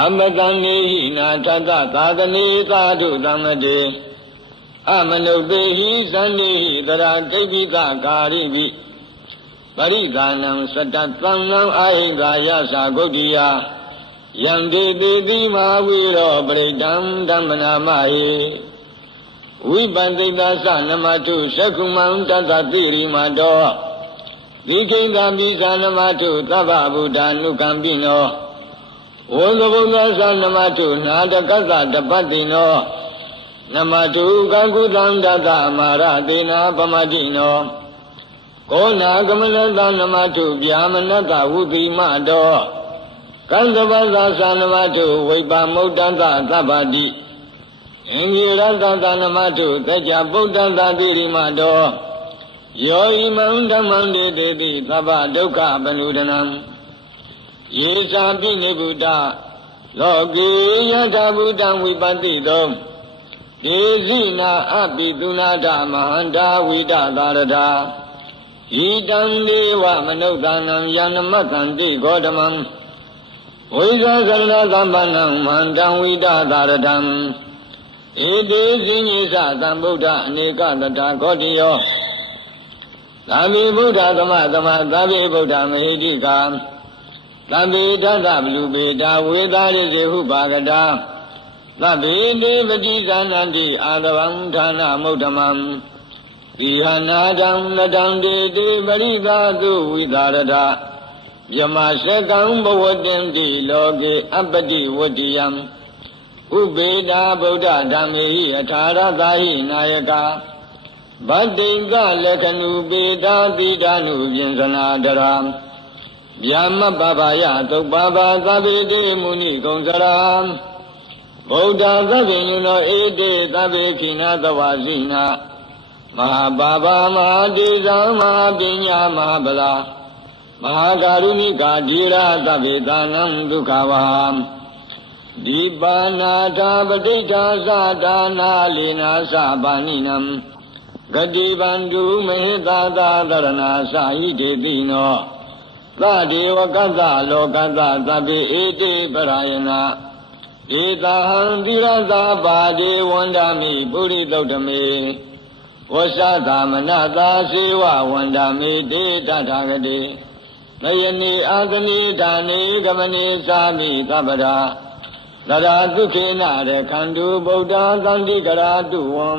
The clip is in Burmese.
အမတန်နေဟိနာထတသာသနေသာဓုသမ္မတေအမနုပေဟိဇန္နေဟိတရာကိပိကကာရိပိပရိဒါနံစတသံဃံအာဟိသာယသာဂုတ်တိယယံဒေတိတိမဟာဝိရောပရိဒံဓမ္မနာမဟိဝိပန္တိတာသနမတုသက္ကုမံတသတိရိမတောဒီကိဉ္စာပိသနမတုသဗ္ဗဗုဒ္ဓ ानु ကံပိနော ဝေသဘုဒ္ဓသနမတုနာတကသတပတ္တိနောနမတုကကုသံတသအမာရသေနာပမတိနောကောနာကမလသနမတုဗျာမနတဝုတိမတောကံသဘသသနမတုဝိပမုတ်တသသဗ္ဗတိအင်္ဂိရတသနမတုသัจ जा ဗုဒ္ဓသတိရိမတောယောဣမံဓမ္မံတေတိသဗ္ဗဒုက္ခပနုဒနံ ယေသာပိနိဗ္ဗုဒလောကေယထာဘုဒ္ဓံဝိပတိတောဒေဇိနာအပိသုနာဓမဟန္တာဝိဒသာရတာဣတံဒေဝမနုဿာနံယန္နမကံတိဂေါတမံဝိဇာသရဏသမ္ပန္နံမန္တံဝိဒသာရတံဣတိဇိညိသသံဗုဒ္ဓအနေကတတာဂေါတိယောသာမိဗုဒ္ဓသမသမသာမိဗုဒ္ဓမဟိတိကာ သဗ္ဗေတသဗလူပေတာဝေသာရိစေဟုပါကတာသဗ္ဗေတေပတိသန္တိအာသဝံဌာနမုဒ္ဓမံဒီဟနာတံနတံတေတေပရိသာသုဝိသာရတာယမစကံဘဝတံတိလောကေအပတိဝတ္တိယံဥပေတာဗုဒ္ဓဓမ္မေဟိအထာရသာဟိနာယကာဗတ္တိကလက္ခဏုပေတာတိဒနုပြင်စနာတရာ ဗျာမပပယသုပ္ပပါသဗ္ဗေတေမုနိကုံစရာဗုဒ္ဓသဗ္ဗညုနောဧတေသဗ္ဗေခိနာသဝဇိနာမဟာပါပါမဟာတေဇံမဟာပညာမဟာဗလာမဟာကာရုဏိကာဓိရာသဗ္ဗေသာနံဒုက္ခဝဟံဒီပါဏာထာပဋိဋ္ဌာသဒါနာလေနာသပါဏိနံဂတိဗန္ဓုမေသာသာသရဏာသာဟိတေတိနော သဒေဝကသလောကသသဗ္ဗေဧတေပရာယနာဧတဟံသီရသာပါဒေဝန္ဒာမိပုရိသုတ်တမေဝသသမနသာစေဝဝန္ဒာမိတေတထာဂတိနယနိအာသနိဓာနိကမနိသာမိသဗ္ဗရာသရာဒုက္ခေနရခန္တုဗုဒ္ဓသန္တိကရာတုဝံ